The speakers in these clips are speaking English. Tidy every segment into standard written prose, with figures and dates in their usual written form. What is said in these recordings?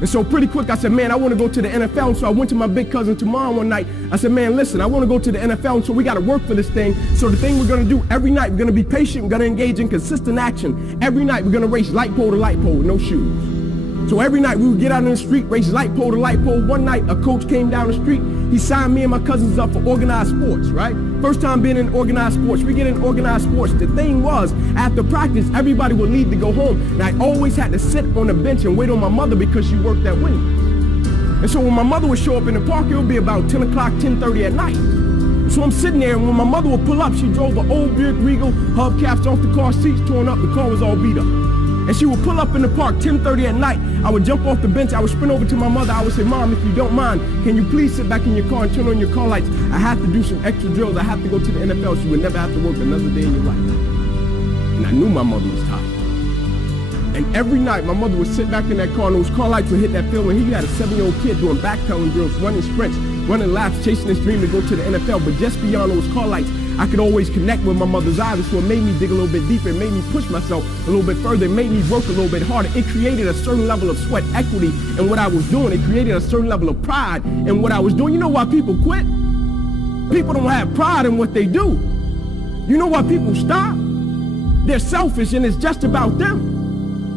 And so pretty quick I said, man, I want to go to the NFL. And so I went to my big cousin tomorrow one night. I said, man, listen, I want to go to the NFL. And so we got to work for this thing. So the thing we're going to do every night, we're going to be patient. We're going to engage in consistent action. Every night we're going to race light pole to light pole with no shoes. So every night we would get out in the street, race light pole to light pole. One night a coach came down the street. He signed me and my cousins up for organized sports, right? First time being in organized sports. We get in organized sports. The thing was, after practice, everybody would leave to go home. And I always had to sit on the bench and wait on my mother because she worked at Wendy's. And so when my mother would show up in the park, it would be about 10 o'clock, 10:30 at night. So I'm sitting there, and when my mother would pull up, she drove an old Buick Regal, hubcaps off the car, seats torn up, the car was all beat up. And she would pull up in the park 10:30 at night. I would jump off the bench. I would sprint over to my mother. I would say, Mom, if you don't mind, can you please sit back in your car and turn on your car lights? I have to do some extra drills. I have to go to the NFL. So you would never have to work another day in your life. And I knew my mother was tired. And every night, my mother would sit back in that car, and those car lights would hit that field. And he had a 7-year-old kid doing backpedaling drills, running sprints, running laps, chasing his dream to go to the NFL. But just beyond those car lights, I could always connect with my mother's eyes, so it made me dig a little bit deeper. It made me push myself a little bit further. It made me work a little bit harder. It created a certain level of sweat equity in what I was doing. It created a certain level of pride in what I was doing. You know why people quit? People don't have pride in what they do. You know why people stop? They're selfish, and it's just about them.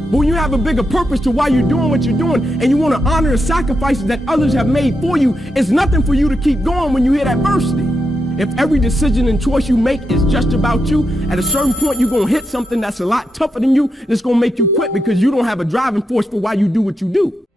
But when you have a bigger purpose to why you're doing what you're doing, and you want to honor the sacrifices that others have made for you, it's nothing for you to keep going when you hit adversity. If every decision and choice you make is just about you, at a certain point you're going to hit something that's a lot tougher than you, and it's going to make you quit because you don't have a driving force for why you do what you do.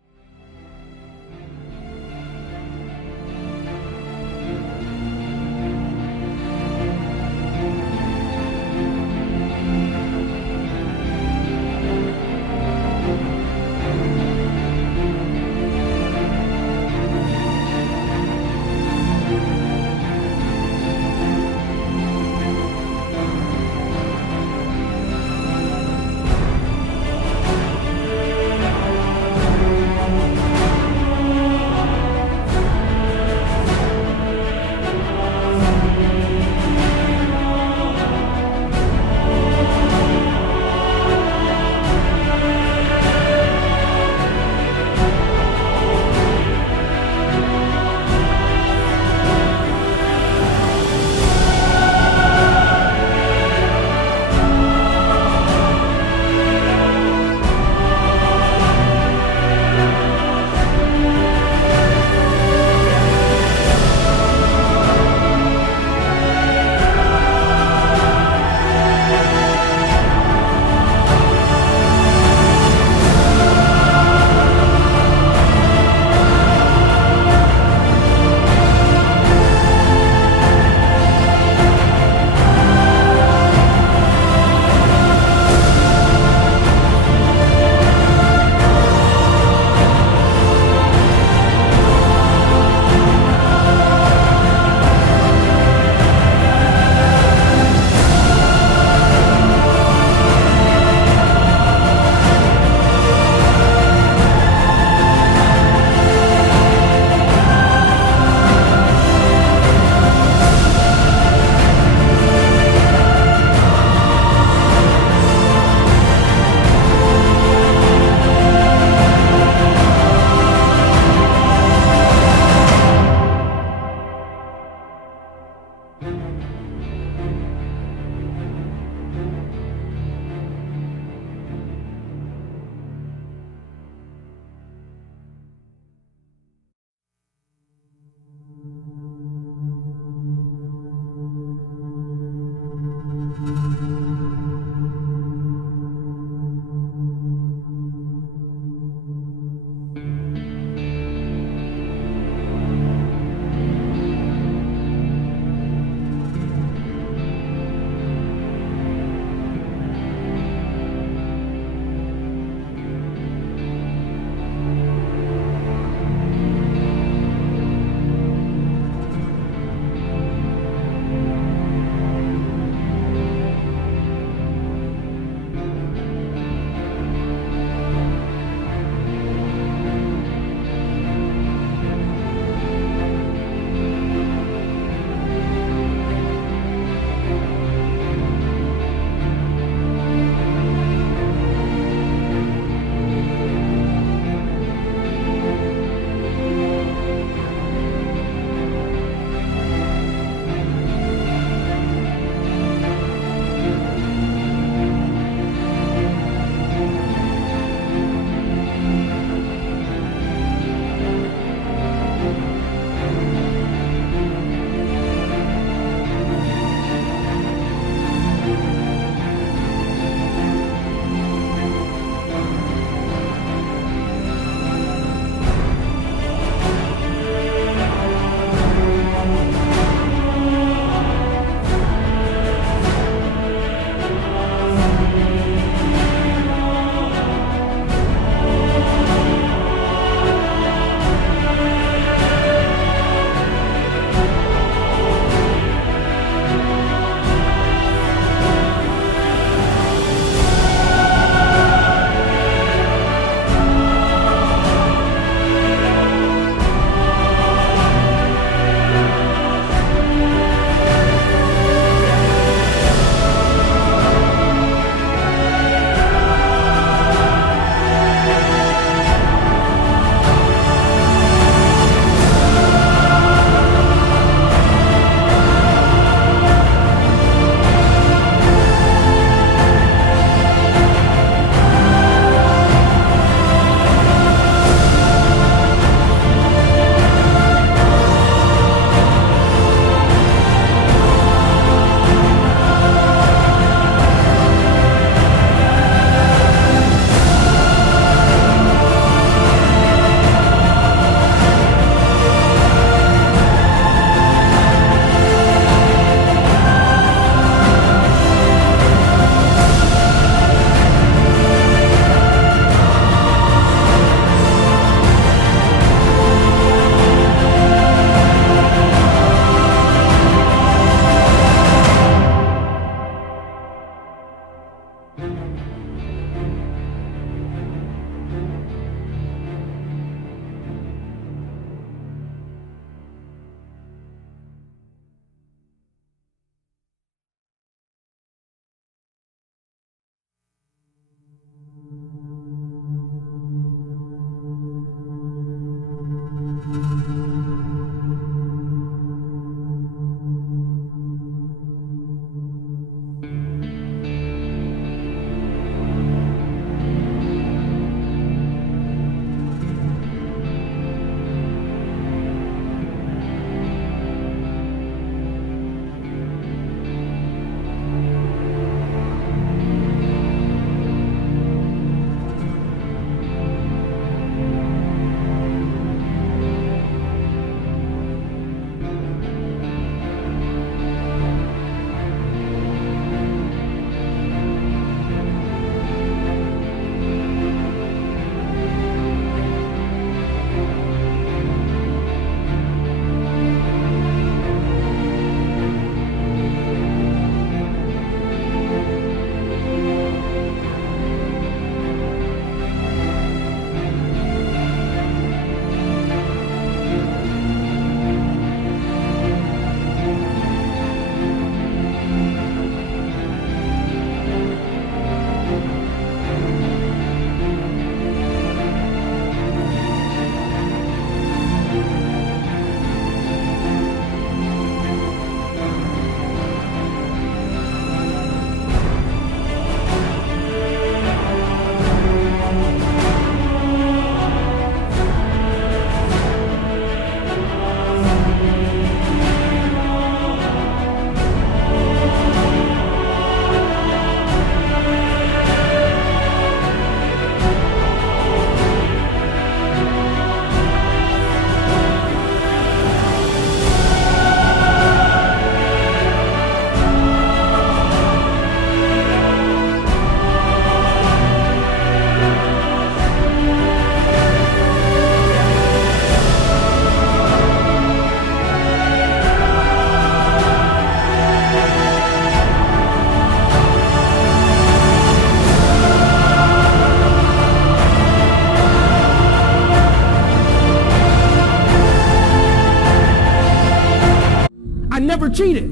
never cheated.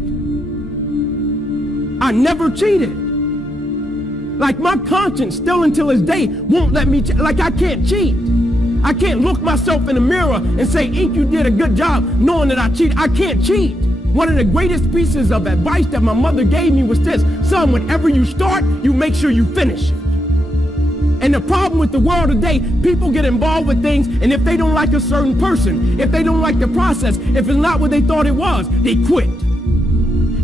I never cheated. Like my conscience still until this day won't let me, like I can't cheat. I can't look myself in the mirror and say, Ink, you did a good job knowing that I cheated. I can't cheat. One of the greatest pieces of advice that my mother gave me was this: son, whenever you start, you make sure you finish it. And the problem with the world today, people get involved with things, and if they don't like a certain person, if they don't like the process, if it's not what they thought it was, they quit.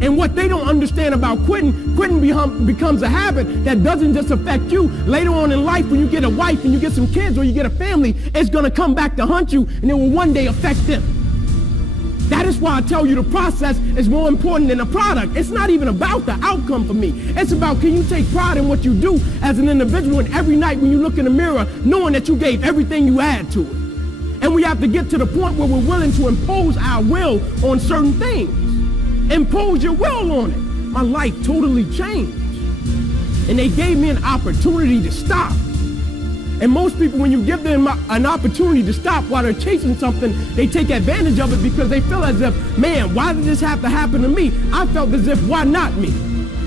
And what they don't understand about quitting becomes a habit that doesn't just affect you. Later on in life, when you get a wife and you get some kids or you get a family, it's going to come back to haunt you, and it will one day affect them. That is why I tell you the process is more important than the product. It's not even about the outcome for me. It's about, can you take pride in what you do as an individual, and every night when you look in the mirror, knowing that you gave everything you had to it. And we have to get to the point where we're willing to impose our will on certain things. Impose your will on it. My life totally changed. And they gave me an opportunity to stop. And most people, when you give them an opportunity to stop while they're chasing something, they take advantage of it because they feel as if, man, why did this have to happen to me? I felt as if, why not me?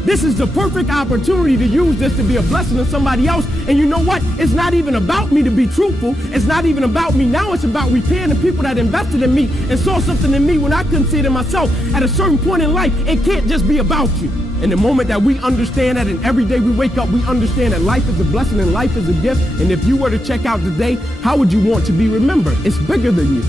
This is the perfect opportunity to use this to be a blessing to somebody else. And you know what? It's not even about me to be truthful. It's not even about me. Now it's about repaying the people that invested in me and saw something in me when I couldn't see it in myself. At a certain point in life, it can't just be about you. And the moment that we understand that, and every day we wake up, we understand that life is a blessing and life is a gift. And if you were to check out today, how would you want to be remembered? It's bigger than you.